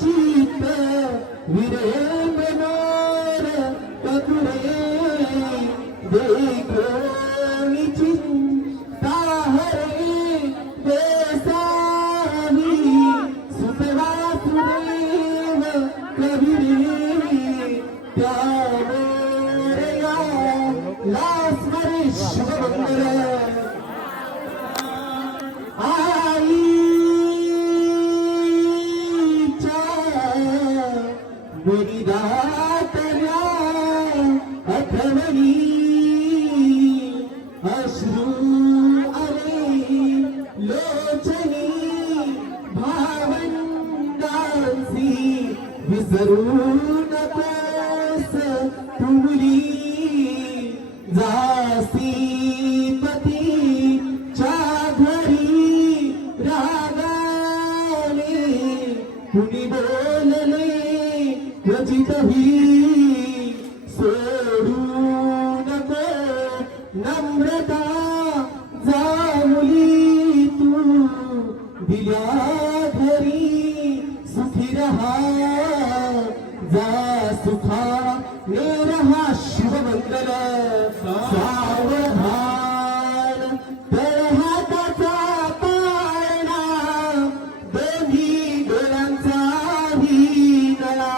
चित्त विरे मनोर ककुरे देखो चिंता हरे बेसावी सुतवा सुदेव कविरे त्यामोरया लास्मरे शुभमंगल मुनिदातल्या आठवणी अश्रू आले लोचनी भावंडांसी विसरू नकोस तू मुली जासी पतीच्या घरी रागाने कुणी बोलले क्वचितही सोडू नको नम्रता जा मुली तू दिल्या घरी सुखी रहा जा सुखा ने रहा शुभमंगल सावधान तर हाताचा पाळणा दोन्ही डोळ्यांचा हिरला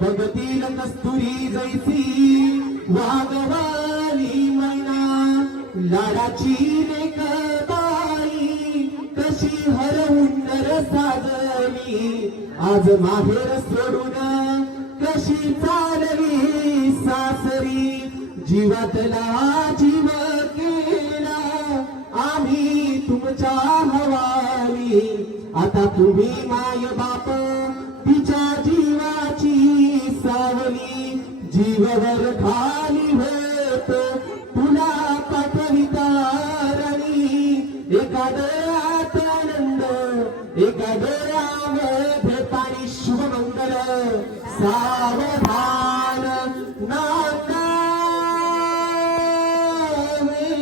बघतील कस्तुरी जैसी वागवाली मैना लाडाची लेकबाई कशी हरवून नर साजली आज माहेर सोडून कशी चालली सासरी जीवातला जीव केला आम्ही तुमच्या हवाली आता तुम्ही माय बाप तिच्या जीवाची सावली जीवावर खाली होतो तुला पाठविता रणी एका डोळ्यात आनंद एका डोळ्यामध्ये पाणी शुभमंगल सावधान नाकावे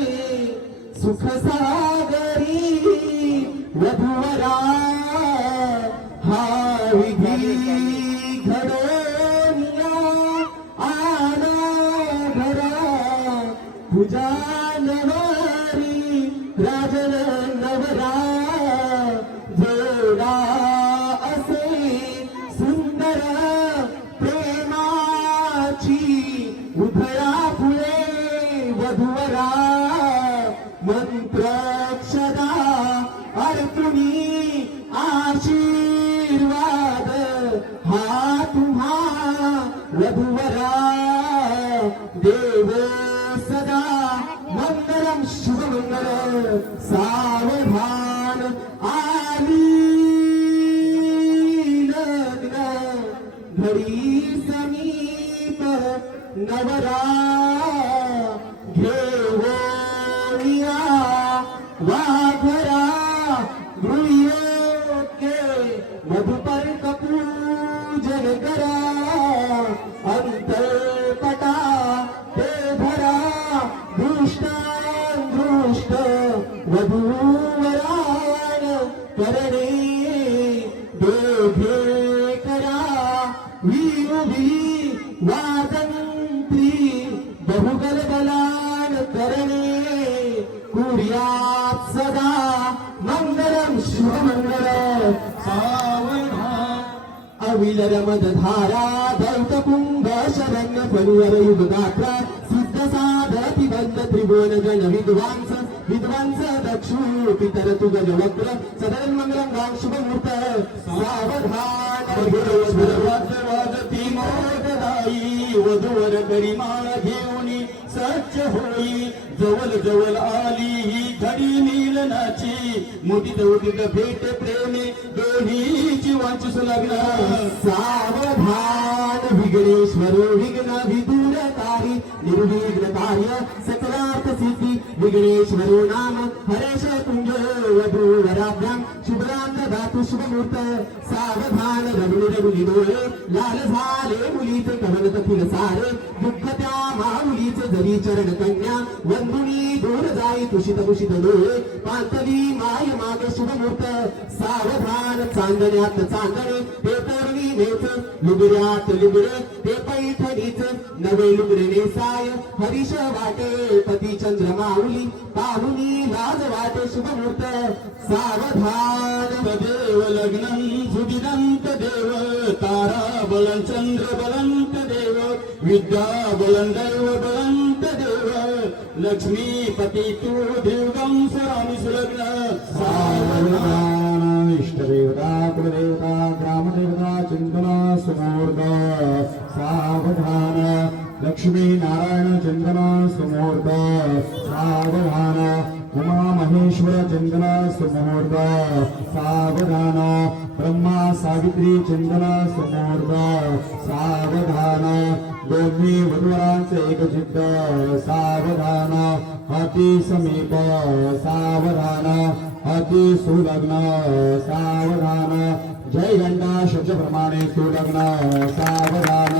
सुख सागरी वधूवरा हा विधी घडोनिया आना घरा पूजा नवारी राजन नवरा जोडा असे सुंदर प्रेमाची उभया फुले वधूवरा मंत्रक्षदा अर्पुनी आशीर्वाद हा तुम्हा वधूवरा देव सदा मंगलम शुभमंगल सावधान आली लग्न घडी समीप नवरा घेवोनिया वाघरा गृह्योके मधुपर्क पूजन करा अंतरपटा ते भरा दृष्टांदृष्ट वधूवरान करणे दोघे करा विरुभी वाजंत्री बहुगल बलान करणे कुर्यात सदा मंगलम शुभमंगल सावधान अविलरमदधारा दैतकुंभ शरण्य फलुवर युगगात्र सिद्ध साधति बंध त्रिभुवन जन विद्वांस विद्वांस दक्षु पितर तुगज वक्र सदन मंगलम गान शुभमुहूर्त सावधान वाजती मोददाई वधूवर गरिमा घेऊनी सच्च होई जवळ जवळ आली ही घडी मिलनाची मोठीत उठीत भेट प्रेमे दोन्हीची वांछिस लग्न सावधान विघ्नेश्वर विघ्न विदूरकारी निर्विघ्न कार्य सकलार्थ सिद्धी विघ्नेश्वरो नाम हरेश कुंज वधूवराभ्याम शुभरांत धातु शुभमुहूर्त सावधान रघुनी रघुनी डोळे लाल झाले मुलीचे कवन तथिल सारे दुःख त्या माऊलीचे जरी चरण कन्या वंदुनी दूर जाई तुषित तुषित डोळे पांतली माय मागे शुभमुहूर्त सावधान चांदण्यात चांदणे ते पौर्णिमेच लुगड्यात लुगडे ते पैठणीच नवे लुगडे नेसाय हरीश वाटे पती चंद्रमाऊली पाहुनी लाज वाटे शुभमुहूर्त सावधान देव लग्नं सुदिदंत देव तारा बलं चंद्र बलंत देव विद्या बलं दैव बलंत देव लक्ष्मीपती तू देवगं स्वामी सुलग्न सावधान इष्टदेवता कुलदेवता ग्रामदेवता चिंतन सुमुहूर्त सावधान लक्ष्मी नारायण चिंतन सुमुहूर्त सावधान उमा महेश्वर चिंतन सुमुहूर्त सावधान ब्रह्मा सावित्री चिंतन सुमुहूर्त सावधान दोन्ही वधूवरांचे एक चित्त सावधान अति समीप सावधान अति सुलग्न सावधान जय घंटा शब्द प्रमाणे सुलग्न सावधान